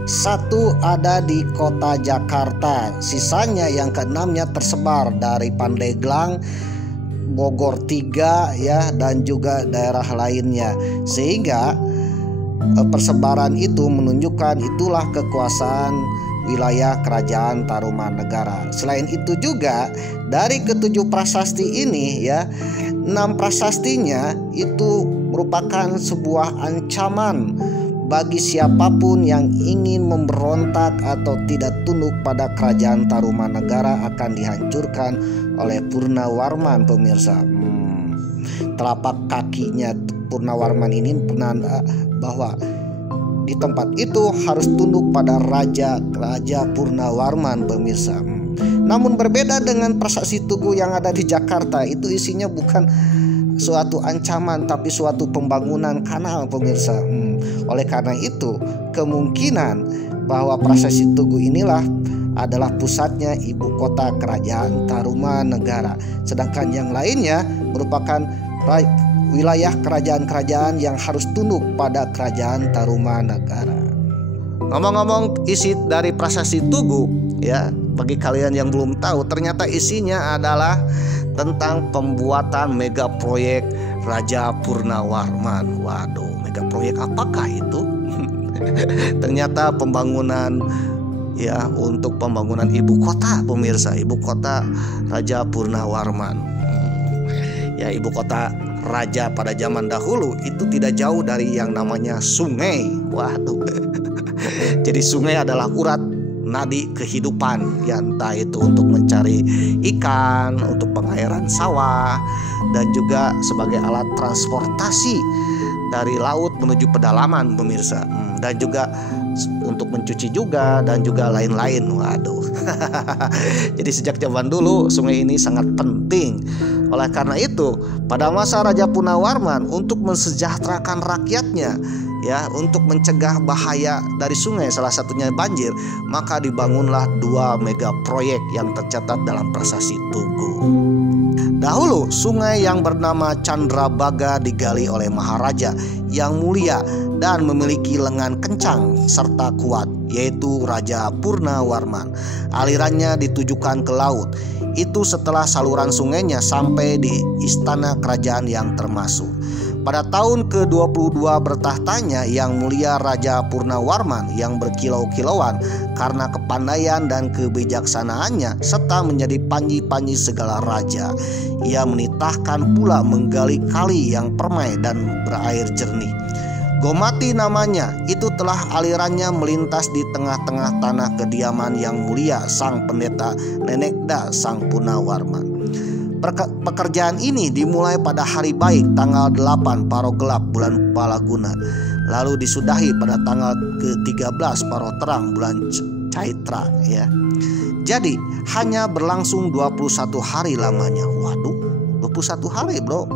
1 ada di kota Jakarta, sisanya yang ke-6-nya tersebar dari Pandeglang, Bogor 3 ya, dan juga daerah lainnya. Sehingga persebaran itu menunjukkan itulah kekuasaan wilayah Kerajaan Tarumanegara. Selain itu juga dari ke-7 prasasti ini ya, 6 prasastinya itu merupakan sebuah ancaman bagi siapapun yang ingin memberontak atau tidak tunduk pada Kerajaan Tarumanegara akan dihancurkan oleh Purnawarman, pemirsa. Telapak kakinya Purnawarman ini penanda bahwa di tempat itu harus tunduk pada Raja Purnawarman, pemirsa. Namun berbeda dengan prasasti Tugu yang ada di Jakarta, itu isinya bukan suatu ancaman tapi suatu pembangunan kanal, pemirsa. Oleh karena itu kemungkinan bahwa prasasti Tugu inilah adalah pusatnya ibu kota Kerajaan Tarumanegara, sedangkan yang lainnya merupakan wilayah kerajaan-kerajaan yang harus tunduk pada Kerajaan Tarumanegara. Ngomong-ngomong isi dari prasasti Tugu ya, bagi kalian yang belum tahu, ternyata isinya adalah tentang pembuatan mega proyek Raja Purnawarman. Waduh, mega proyek apakah itu? Ternyata pembangunan ya, untuk pembangunan ibu kota, pemirsa, ibu kota Raja Purnawarman. Ya, ibu kota raja pada zaman dahulu itu tidak jauh dari yang namanya sungai. Waduh. Jadi sungai adalah urat nadi kehidupan ya, entah itu untuk mencari ikan, untuk pengairan sawah, dan juga sebagai alat transportasi dari laut menuju pedalaman, pemirsa. Dan juga untuk mencuci juga dan juga lain-lain. Waduh. Jadi sejak zaman dulu sungai ini sangat penting. Oleh karena itu, pada masa Raja Punawarman untuk mensejahterakan rakyatnya, ya, untuk mencegah bahaya dari sungai, salah satunya banjir, maka dibangunlah 2 mega proyek yang tercatat dalam Prasasti Tugu. Dahulu sungai yang bernama Candrabaga digali oleh Maharaja yang mulia dan memiliki lengan kencang serta kuat, yaitu Raja Purnawarman. Alirannya ditujukan ke laut. Itu setelah saluran sungainya sampai di istana kerajaan yang termasuk. Pada tahun ke-22 bertahtanya Yang Mulia Raja Purnawarman yang berkilau-kilauan karena kepandaian dan kebijaksanaannya serta menjadi panji-panji segala raja. Ia menitahkan pula menggali kali yang permai dan berair jernih. Gomati namanya, itu telah alirannya melintas di tengah-tengah tanah kediaman Yang Mulia Sang Pendeta Nenekda Sang Punawarman. Pekerjaan ini dimulai pada hari baik tanggal 8 Paro Gelap bulan Palaguna, lalu disudahi pada tanggal ke-13 Paro Terang bulan Caitra, ya. Jadi hanya berlangsung 21 hari lamanya. Waduh, 21 hari bro.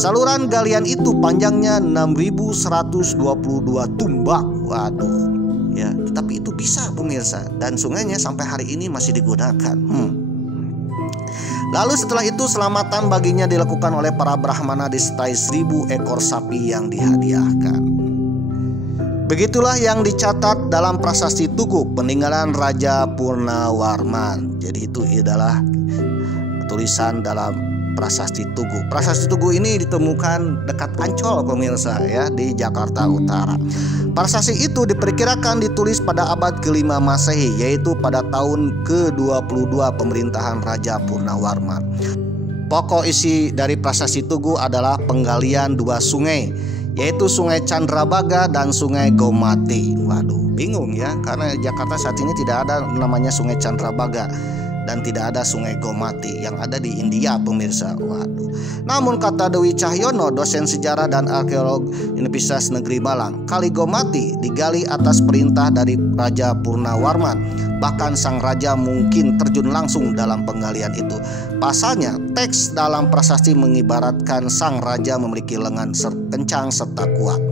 Saluran galian itu panjangnya 6.122 tumbak. Waduh, ya, tetapi itu bisa pemirsa, dan sungainya sampai hari ini masih digunakan. Lalu setelah itu selamatan baginya dilakukan oleh para Brahmana disertai 1.000 ekor sapi yang dihadiahkan. Begitulah yang dicatat dalam Prasasti Tugu peninggalan Raja Purnawarman. Jadi itu adalah tulisan dalam Prasasti Tugu. Prasasti Tugu ini ditemukan dekat Ancol pemirsa, ya, di Jakarta Utara. Prasasti itu diperkirakan ditulis pada abad ke-5 Masehi, yaitu pada tahun ke-22 pemerintahan Raja Purnawarman. Pokok isi dari Prasasti Tugu adalah penggalian 2 sungai, yaitu Sungai Candrabaga dan Sungai Gomati. Waduh, bingung ya, karena Jakarta saat ini tidak ada namanya Sungai Candrabaga dan tidak ada Sungai Gomati, yang ada di India pemirsa. Waduh. Namun kata Dewi Cahyono, dosen sejarah dan arkeolog Universitas Negeri Malang, Kali Gomati digali atas perintah dari Raja Purnawarman. Bahkan sang raja mungkin terjun langsung dalam penggalian itu. Pasalnya, teks dalam prasasti mengibaratkan sang raja memiliki lengan kencang serta kuat.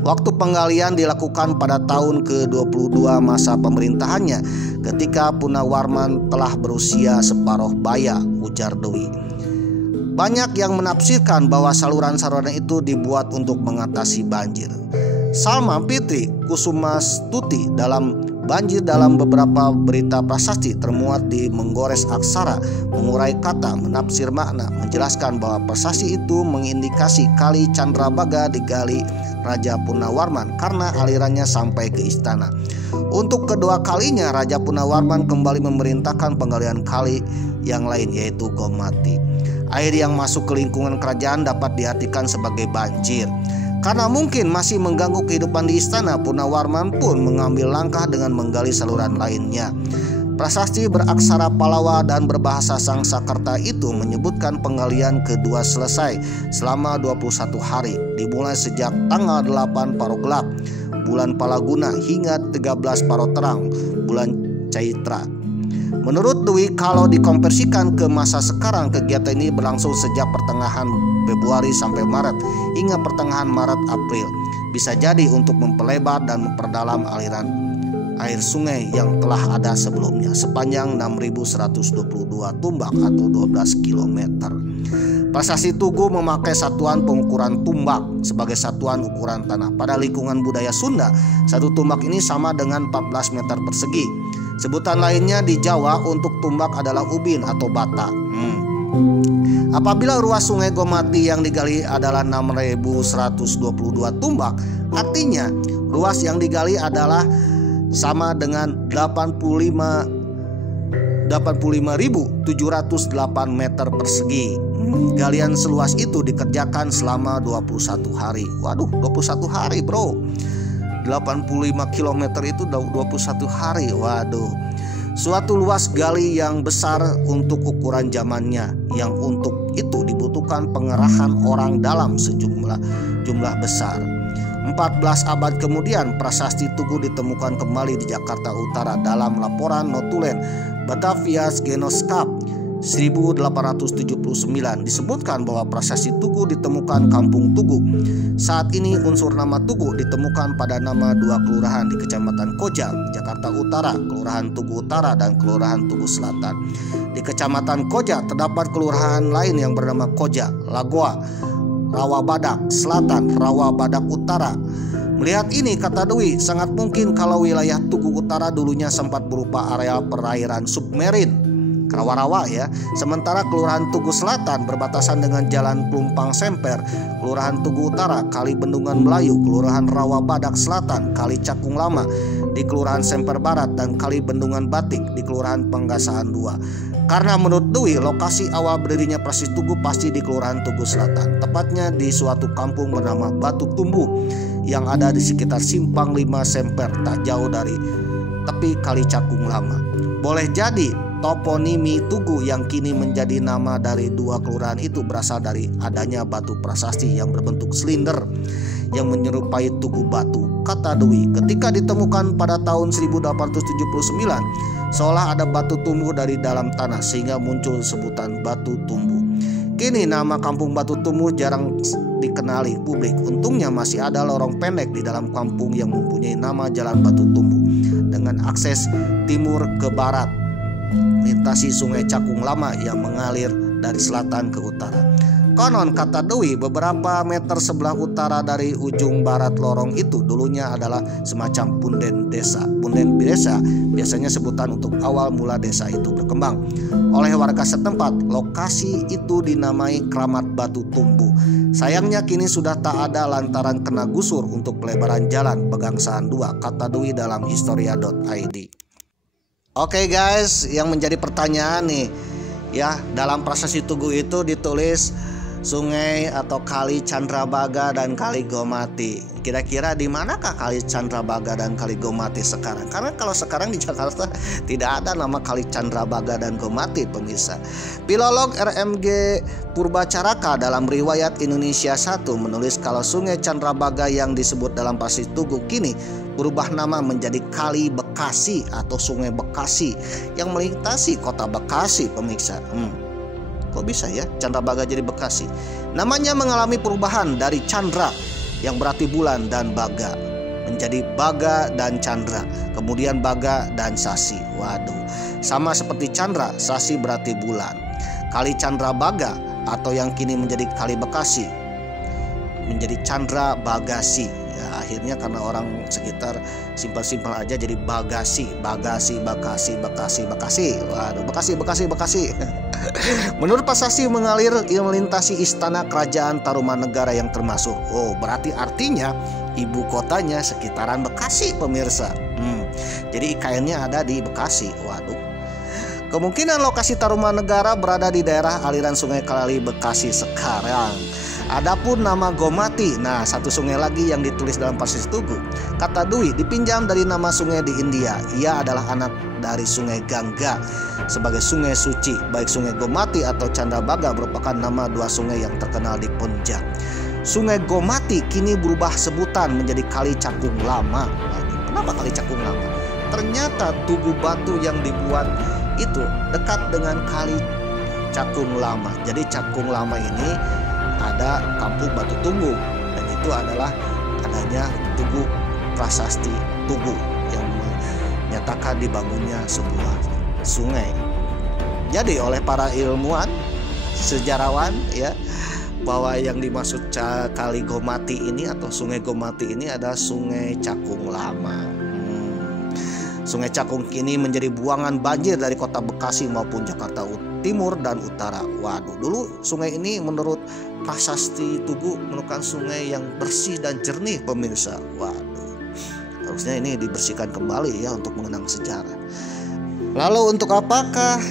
Waktu penggalian dilakukan pada tahun ke-22 masa pemerintahannya, ketika Punawarman telah berusia separuh baya, ujar Dewi. Banyak yang menafsirkan bahwa saluran-saluran itu dibuat untuk mengatasi banjir. Salma Fitri Kusumastuti dalam Banjir dalam beberapa berita prasasti termuat di menggores aksara, mengurai kata, menafsir makna, menjelaskan bahwa prasasti itu mengindikasi Kali Candrabaga digali Raja Purnawarman karena alirannya sampai ke istana. Untuk kedua kalinya Raja Purnawarman kembali memerintahkan penggalian kali yang lain, yaitu Gomati. Air yang masuk ke lingkungan kerajaan dapat diartikan sebagai banjir. Karena mungkin masih mengganggu kehidupan di istana, Purnawarman pun mengambil langkah dengan menggali saluran lainnya. Prasasti beraksara Palawa dan berbahasa Sangsakerta itu menyebutkan penggalian kedua selesai selama 21 hari, dimulai sejak tanggal 8 Paro Gelap, bulan Palaguna, hingga 13 Paro Terang, bulan Caitra. Menurut Dwi, kalau dikonversikan ke masa sekarang, kegiatan ini berlangsung sejak pertengahan Februari sampai Maret hingga pertengahan Maret-April. Bisa jadi untuk memperlebar dan memperdalam aliran air sungai yang telah ada sebelumnya sepanjang 6.122 tumbak atau 12 km. Prasasti Tugu memakai satuan pengukuran tumbak sebagai satuan ukuran tanah. Pada lingkungan budaya Sunda, satu tumbak ini sama dengan 14 meter persegi. Sebutan lainnya di Jawa untuk tumbak adalah ubin atau bata. Apabila ruas Sungai Gomati yang digali adalah 6.122 tumbak, artinya ruas yang digali adalah sama dengan 85.708 meter persegi. Galian seluas itu dikerjakan selama 21 hari. Waduh, 21 hari bro. 85 km itu 21 hari. Waduh. Suatu luas gali yang besar untuk ukuran zamannya, yang untuk itu dibutuhkan pengerahan orang dalam jumlah besar. 14 abad kemudian prasasti Tugu ditemukan kembali di Jakarta Utara dalam laporan notulen Batavia's Genoskap 1879. Disebutkan bahwa prasasti Tugu ditemukan Kampung Tugu. Saat ini unsur nama Tugu ditemukan pada nama 2 kelurahan di Kecamatan Koja, Jakarta Utara, Kelurahan Tugu Utara dan Kelurahan Tugu Selatan. Di Kecamatan Koja terdapat kelurahan lain yang bernama Koja, Lagoa, Rawa Badak Selatan, Rawa Badak Utara. Melihat ini, kata Dwi, sangat mungkin kalau wilayah Tugu Utara dulunya sempat berupa area perairan submarin, rawa-rawa ya. Sementara Kelurahan Tugu Selatan berbatasan dengan Jalan Plumpang Semper, Kelurahan Tugu Utara, Kali Bendungan Melayu, Kelurahan Rawa Badak Selatan, Kali Cakung Lama di Kelurahan Semper Barat, dan Kali Bendungan Batik di Kelurahan Penggasahan 2. Karena menurut Dwi, lokasi awal berdirinya prasasti Tugu pasti di Kelurahan Tugu Selatan, tepatnya di suatu kampung bernama Batu Tumbu yang ada di sekitar Simpang 5 Semper, tak jauh dari tepi Kali Cakung Lama. Boleh jadi toponimi Tugu yang kini menjadi nama dari 2 kelurahan itu berasal dari adanya batu prasasti yang berbentuk silinder yang menyerupai tugu batu. Kata Dwi, ketika ditemukan pada tahun 1879, seolah ada batu tumbuh dari dalam tanah sehingga muncul sebutan Batu Tumbu. Kini nama Kampung Batu Tumbu jarang dikenali publik. Untungnya masih ada lorong pendek di dalam kampung yang mempunyai nama Jalan Batu Tumbu dengan akses timur ke barat, melintasi Sungai Cakung Lama yang mengalir dari selatan ke utara. Konon, kata Dwi, beberapa meter sebelah utara dari ujung barat lorong itu dulunya adalah semacam punden desa. Punden desa biasanya sebutan untuk awal mula desa itu berkembang. Oleh warga setempat, lokasi itu dinamai Kramat Batu Tumbu. Sayangnya kini sudah tak ada lantaran kena gusur untuk pelebaran jalan Pegangsaan 2, kata Dwi dalam historia.id. Oke guys, yang menjadi pertanyaan nih ya, dalam prasasti Tugu itu ditulis sungai atau kali Candrabaga dan kali Gomati. Kira-kira di manakah kali Candrabaga dan kali Gomati sekarang? Karena kalau sekarang di Jakarta tidak ada nama kali Candrabaga dan Gomati, pemirsa. Filolog RMG Purbacaraka dalam Riwayat Indonesia 1 menulis kalau sungai Candrabaga yang disebut dalam prasasti Tugu kini berubah nama menjadi Kali Bekasi atau Sungai Bekasi yang melintasi kota Bekasi, pemirsa. Kok bisa ya Candrabaga jadi Bekasi? Namanya mengalami perubahan dari Chandra yang berarti bulan dan Baga menjadi Baga dan Chandra, kemudian Baga dan Sasi. Waduh, sama seperti Chandra, Sasi berarti bulan. Kali Candrabaga atau yang kini menjadi Kali Bekasi menjadi Chandra Bagasi. Ya, akhirnya karena orang sekitar simpel-simpel aja jadi Bagasi, Bagasi, Bekasi, Bekasi, Bekasi. Waduh, Bekasi, Bekasi, Bekasi. Menurut prasasti mengalir yang melintasi istana kerajaan Tarumanegara yang termasuk. Oh, berarti artinya ibu kotanya sekitaran Bekasi, pemirsa. Jadi IKN-nya ada di Bekasi. Waduh. Kemungkinan lokasi Tarumanegara berada di daerah aliran Sungai Kali Bekasi sekarang. Adapun nama Gomati, nah satu sungai lagi yang ditulis dalam prasasti Tugu. Kata Dwi, dipinjam dari nama sungai di India. Ia adalah anak dari Sungai Gangga sebagai sungai suci. Baik Sungai Gomati atau Candrabaga merupakan nama 2 sungai yang terkenal di Punjab. Sungai Gomati kini berubah sebutan menjadi Kali Cakung Lama. Kenapa Kali Cakung Lama? Ternyata tugu batu yang dibuat itu dekat dengan Kali Cakung Lama. Jadi Cakung Lama ini ada Kampung Batu Tumbu, dan itu adalah adanya Tugu prasasti Tugu yang menyatakan dibangunnya sebuah sungai. Jadi oleh para ilmuwan, sejarawan ya, bahwa yang dimaksud Kali Gomati ini atau Sungai Gomati ini adalah Sungai Cakung Lama. Sungai Cakung kini menjadi buangan banjir dari kota Bekasi maupun Jakarta Timur dan Utara. Waduh, dulu sungai ini menurut prasasti Tugu merupakan sungai yang bersih dan jernih, pemirsa. Waduh, harusnya ini dibersihkan kembali ya untuk mengenang sejarah. Lalu untuk apakah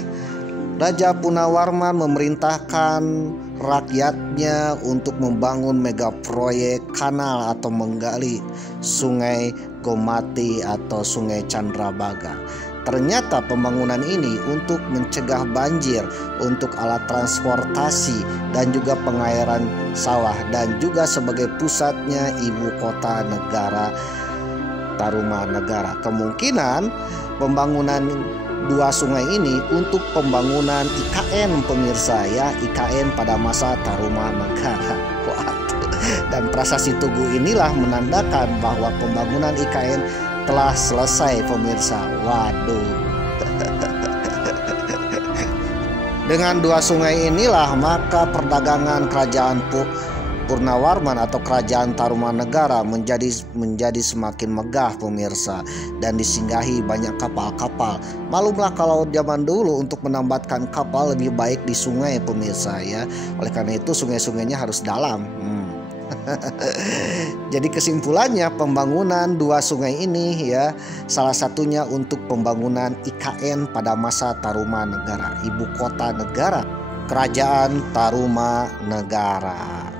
Raja Punawarman memerintahkan rakyatnya untuk membangun mega proyek kanal atau menggali Sungai Gomati atau Sungai Candrabaga? Ternyata pembangunan ini untuk mencegah banjir, untuk alat transportasi dan juga pengairan sawah, dan juga sebagai pusatnya ibu kota negara Tarumanegara. Kemungkinan pembangunan dua sungai ini untuk pembangunan IKN pemirsa ya, IKN pada masa Tarumanegara. Dan prasasti Tugu inilah menandakan bahwa pembangunan IKN telah selesai pemirsa. Waduh. Dengan dua sungai inilah maka perdagangan kerajaan Purnawarman atau kerajaan Tarumanegara menjadi semakin megah pemirsa, dan disinggahi banyak kapal-kapal. Malumlah kalau zaman dulu untuk menambatkan kapal lebih baik di sungai pemirsa ya. Oleh karena itu sungai-sungainya harus dalam. Jadi kesimpulannya pembangunan dua sungai ini ya salah satunya untuk pembangunan IKN pada masa Tarumanegara, ibu kota negara kerajaan Tarumanegara.